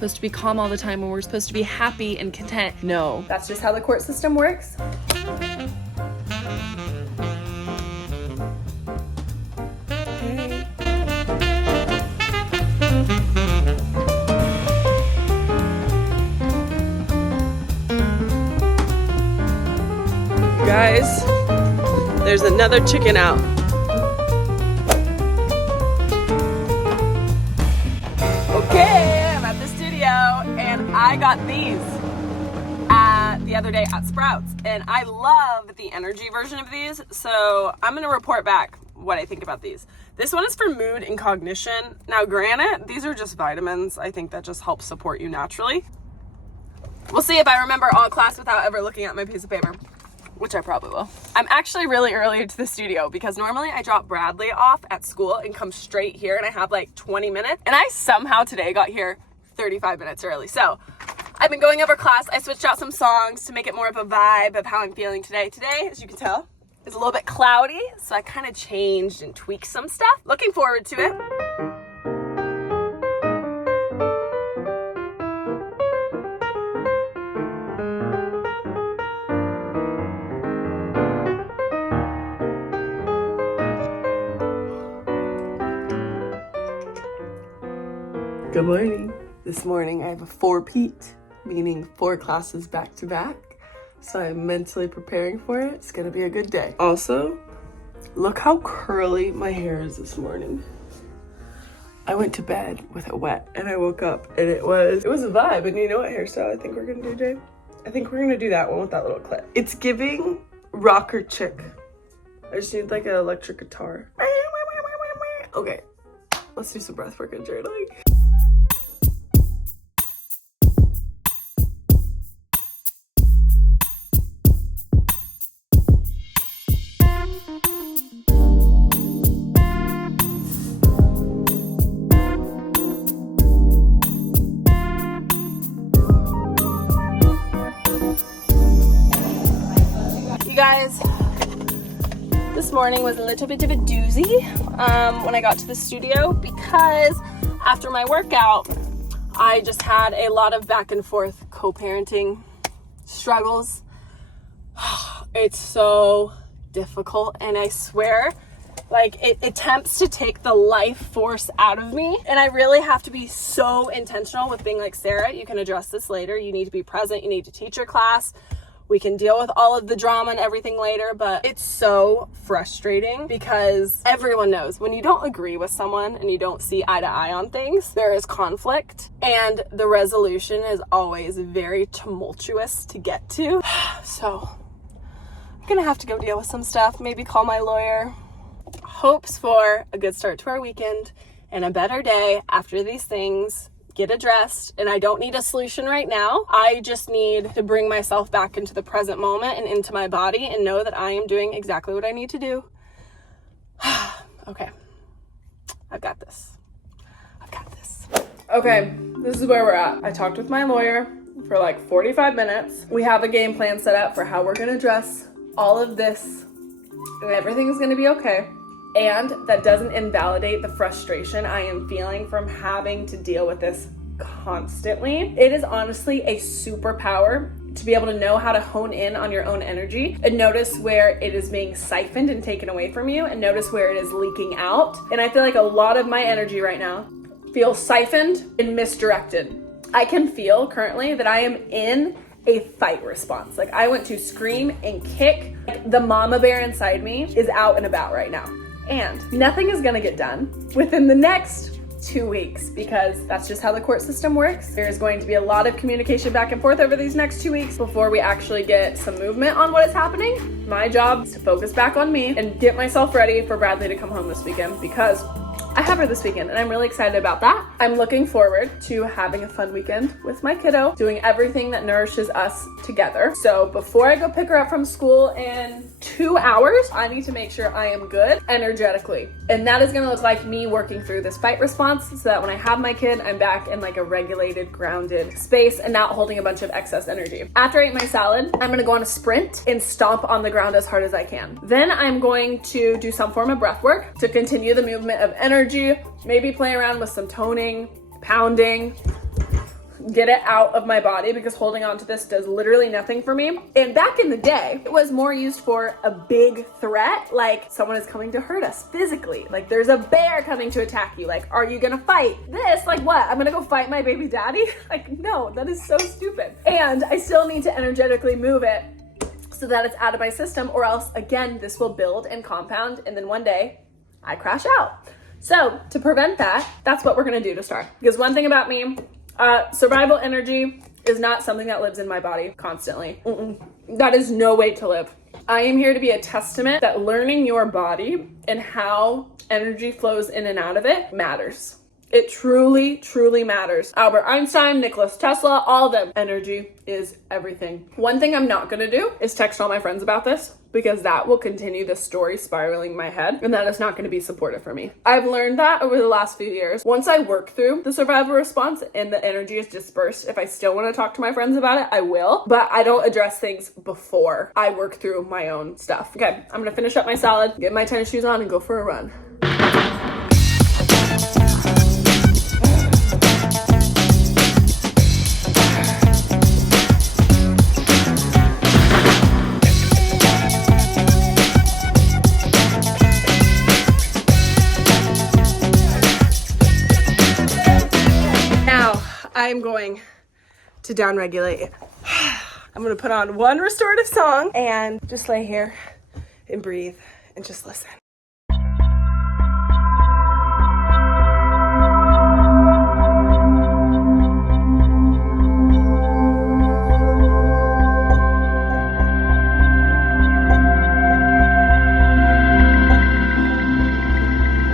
Supposed to be calm all the time when we're supposed to be happy and content. No, that's just how the court system works. Hey. You guys, there's another chicken out. Okay, I'm at the studio and I got these the other day at Sprouts, and I love the energy version of these, so I'm gonna report back what I think about these. This one is for mood and cognition. Now granted, these are just vitamins. I think that just helps support you naturally. We'll see if I remember all class without ever looking at my piece of paper, which I probably will. I'm actually really early to the studio because normally I drop Bradley off at school and come straight here and I have like 20 minutes, and I somehow today got here 35 minutes early. So I've been going over class. I switched out some songs to make it more of a vibe of how I'm feeling today. Today, as you can tell, is a little bit cloudy, so I kind of changed and tweaked some stuff. Looking forward to it. Good morning. This morning I have a 4-peat, meaning 4 classes back to back. So I'm mentally preparing for it. It's gonna be a good day. Also, look how curly my hair is this morning. I went to bed with it wet and I woke up and it was a vibe. And you know what hairstyle I think we're gonna do, Jay? I think we're gonna do that one with that little clip. It's giving rocker chick. I just need like an electric guitar. Okay, let's do some breath work and journaling. Guys, this morning was a little bit of a doozy when I got to the studio, because after my workout I just had a lot of back and forth co-parenting struggles. It's so difficult, and I swear, like, it attempts to take the life force out of me, and I really have to be so intentional with being like, Sarah, you can address this later, you need to be present, you need to teach your class. We can deal with all of the drama and everything later, but it's so frustrating because everyone knows when you don't agree with someone and you don't see eye to eye on things, there is conflict, and the resolution is always very tumultuous to get to. So I'm gonna have to go deal with some stuff, maybe call my lawyer. Hopes for a good start to our weekend and a better day after these things get addressed, and I don't need a solution right now. I just need to bring myself back into the present moment and into my body and know that I am doing exactly what I need to do. Okay, I've got this. Okay, this is where we're at. I talked with my lawyer for like 45 minutes. We have a game plan set up for how we're gonna address all of this, and everything's gonna be okay. And that doesn't invalidate the frustration I am feeling from having to deal with this constantly. It is honestly a superpower to be able to know how to hone in on your own energy and notice where it is being siphoned and taken away from you, and notice where it is leaking out. And I feel like a lot of my energy right now feels siphoned and misdirected. I can feel currently that I am in a fight response. Like, I want to scream and kick. Like, the mama bear inside me is out and about right now. And nothing is gonna get done within the next 2 weeks, because that's just how the court system works. There's going to be a lot of communication back and forth over these next 2 weeks before we actually get some movement on what is happening. My job is to focus back on me and get myself ready for Bradley to come home this weekend, because I have her this weekend and I'm really excited about that. I'm looking forward to having a fun weekend with my kiddo, doing everything that nourishes us together. So before I go pick her up from school in 2 hours, I need to make sure I am good energetically. And that is gonna look like me working through this fight response so that when I have my kid, I'm back in like a regulated, grounded space and not holding a bunch of excess energy. After I eat my salad, I'm gonna go on a sprint and stomp on the ground as hard as I can. Then I'm going to do some form of breath work to continue the movement of energy, maybe play around with some toning, pounding, get it out of my body because holding on to this does literally nothing for me. And back in the day, it was more used for a big threat, like someone is coming to hurt us physically. Like there's a bear coming to attack you. Like, are you gonna fight? This, like what? I'm gonna go fight my baby daddy? Like, no, that is so stupid. And I still need to energetically move it so that it's out of my system, or else again, this will build and compound, and then one day I crash out. So to prevent that, that's what we're gonna do to start. Because one thing about me, survival energy is not something that lives in my body constantly. That is no way to live. I am here to be a testament that learning your body and how energy flows in and out of it matters. It truly, truly matters. Albert Einstein, Nikola Tesla, all of them. Energy is everything. One thing I'm not gonna do is text all my friends about this, because that will continue the story spiraling in my head, and that is not gonna be supportive for me. I've learned that over the last few years. Once I work through the survival response and the energy is dispersed, if I still wanna talk to my friends about it, I will, but I don't address things before I work through my own stuff. Okay, I'm gonna finish up my salad, get my tennis shoes on, and go for a run. I'm going to downregulate. I'm gonna put on one restorative song and just lay here and breathe and just listen.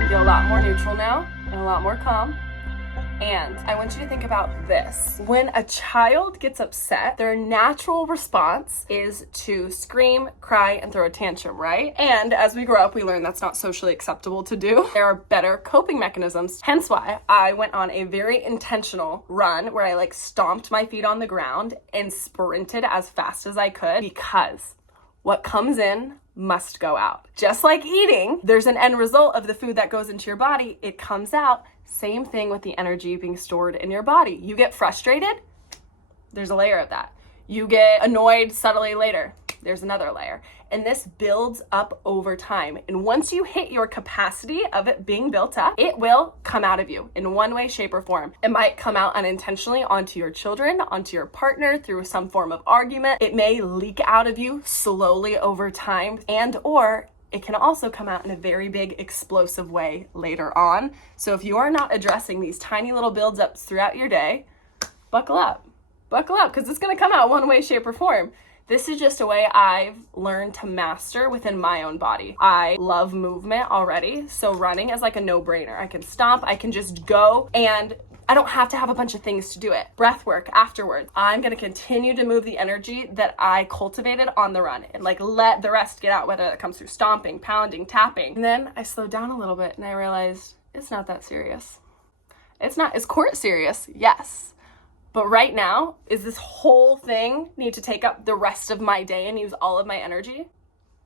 Feel a lot more neutral now and a lot more calm. And I want you to think about this. When a child gets upset, their natural response is to scream, cry, and throw a tantrum, right? And as we grow up, we learn that's not socially acceptable to do. There are better coping mechanisms. Hence why I went on a very intentional run where I stomped my feet on the ground and sprinted as fast as I could, because what comes in must go out. Just like eating, there's an end result of the food that goes into your body. It comes out. Same thing with the energy being stored in your body. You get frustrated, there's a layer of that. You get annoyed subtly later, there's another layer. And this builds up over time. And once you hit your capacity of it being built up, it will come out of you in one way, shape, or form. It might come out unintentionally onto your children, onto your partner through some form of argument. It may leak out of you slowly over time, and or it can also come out in a very big explosive way later on. So if you are not addressing these tiny little builds-ups throughout your day, buckle up, because it's gonna come out one way, shape, or form. This is just a way I've learned to master within my own body. I love movement already, so running is like a no-brainer. I can stomp, I can just go, and I don't have to have a bunch of things to do it. Breath work afterwards. I'm gonna continue to move the energy that I cultivated on the run and let the rest get out, whether that comes through stomping, pounding, tapping. And then I slowed down a little bit and I realized it's not that serious. Is court serious? Yes. But right now, is this whole thing need to take up the rest of my day and use all of my energy?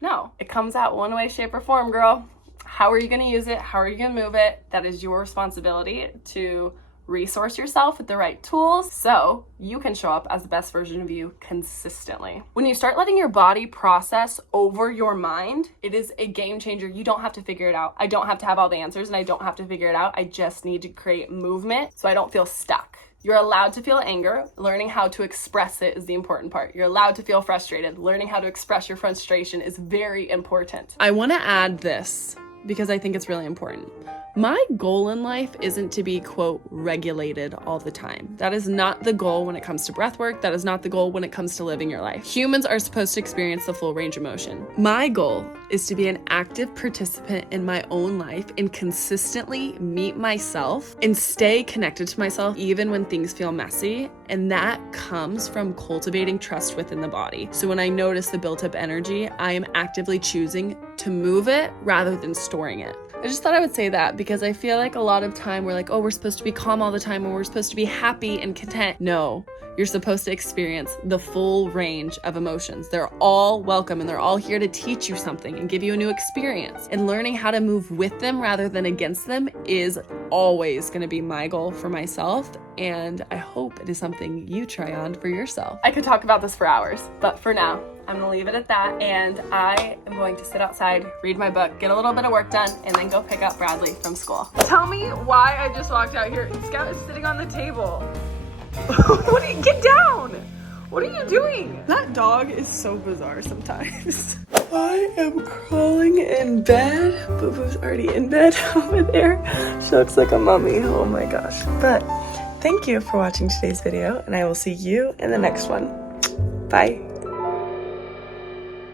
No. It comes out one way, shape, or form, girl. How are you gonna use it? How are you gonna move it? That is your responsibility to resource yourself with the right tools so you can show up as the best version of you consistently. When you start letting your body process over your mind, it is a game changer. You don't have to figure it out. I don't have to have all the answers and I don't have to figure it out. I just need to create movement so I don't feel stuck. You're allowed to feel anger. Learning how to express it is the important part. You're allowed to feel frustrated. Learning how to express your frustration is very important. I want to add this because I think it's really important. My goal in life isn't to be, quote, regulated all the time. That is not the goal when it comes to breath work. That is not the goal when it comes to living your life. Humans are supposed to experience the full range of motion. My goal is to be an active participant in my own life and consistently meet myself and stay connected to myself even when things feel messy. And that comes from cultivating trust within the body. So when I notice the built up energy, I am actively choosing to move it rather than storing it. I just thought I would say that because I feel like a lot of time we're like, oh, we're supposed to be calm all the time and we're supposed to be happy and content. No, you're supposed to experience the full range of emotions. They're all welcome and they're all here to teach you something and give you a new experience. And learning how to move with them rather than against them is always going to be my goal for myself, and I hope it is something you try on for yourself. I could talk about this for hours, but for now, I'm gonna leave it at that, and I am going to sit outside, read my book, get a little bit of work done, and then go pick up Bradley from school. Tell me why I just walked out here and Scout is sitting on the table. Get down! What are you doing? That dog is so bizarre sometimes. I am crawling in bed. Boo Boo's already in bed over there. She looks like a mummy. Oh my gosh. But thank you for watching today's video, and I will see you in the next one. Bye.